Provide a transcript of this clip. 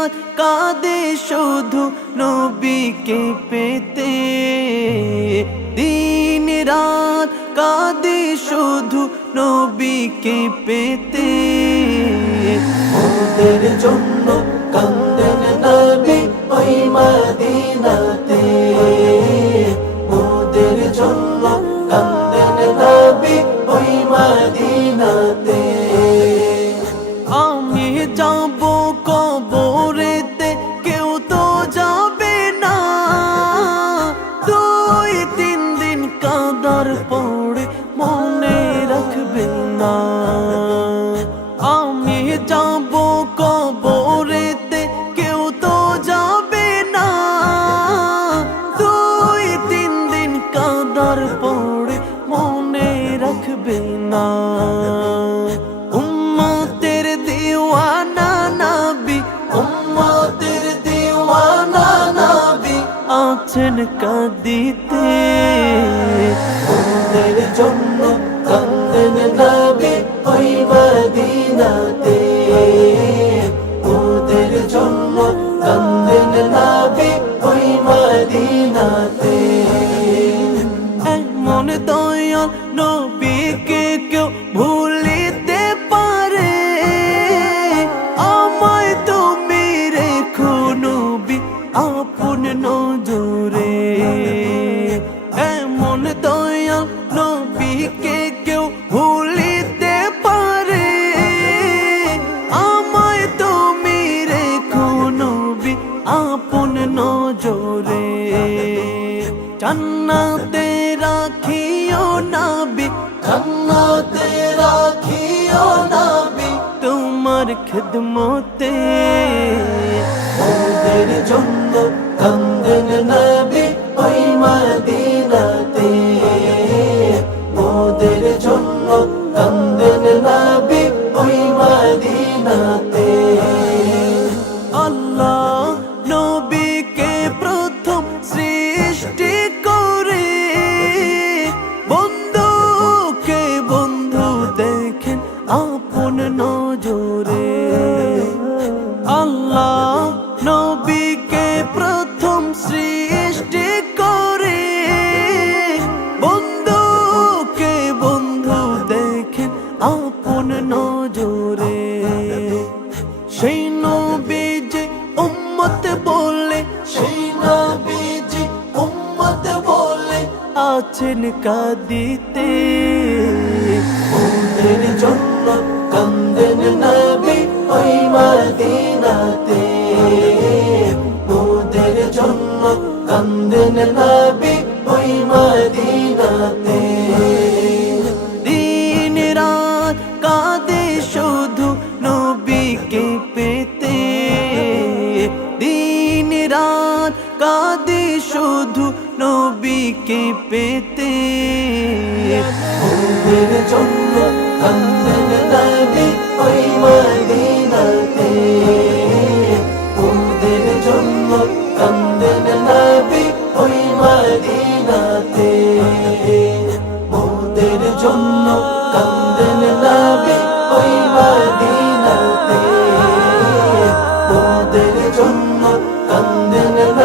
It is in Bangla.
রাত কাঁদে শুধু নবীকে পেতে। দিন রাত কাঁদে শুধু নবীকে পেতে। ওদের জন্য কান্দেন নবী ওই মদিনাতে। ওদের জন্য কান্দেন নবী ওই মদিনাতে। আমি যাব কবরেতে কাদার পড়ে মনে রাখবে না। আমি যাব কবরেতে, কেউ তো যাবে না। দুই, তিন দিন কাদার পড়ে মনে রাখবে না। আছেন কাঁদিতে। ওদের জন্য কান্দেন নবী ওই মদিনাতে। ওদের জন্য কান্দেন নবী ওই মদিনাতে। এমন দয়াল নবীকে কেউ ভুলিতে জান্নাতে রাখিও নাবি। জান্নাতে রাখিও নাবি। তোমার খেদমতে। ওদের জন্য কান্দেন নবী। সৃষ্টি করে, বন্ধুকে বন্ধু দেখেন আপন নজরে। সেই নবী যে উম্মত বলে, সেই নবীজি উম্মত বলে আছেন কাঁদিতে। জন্য জন্য কান্দেন নবী ওই মদিনাতে। দিন রাত কাঁদে শুধু নবীকে পেতে। দিন রাত কাঁদে শুধু নবীকে পেতে। জন্য and the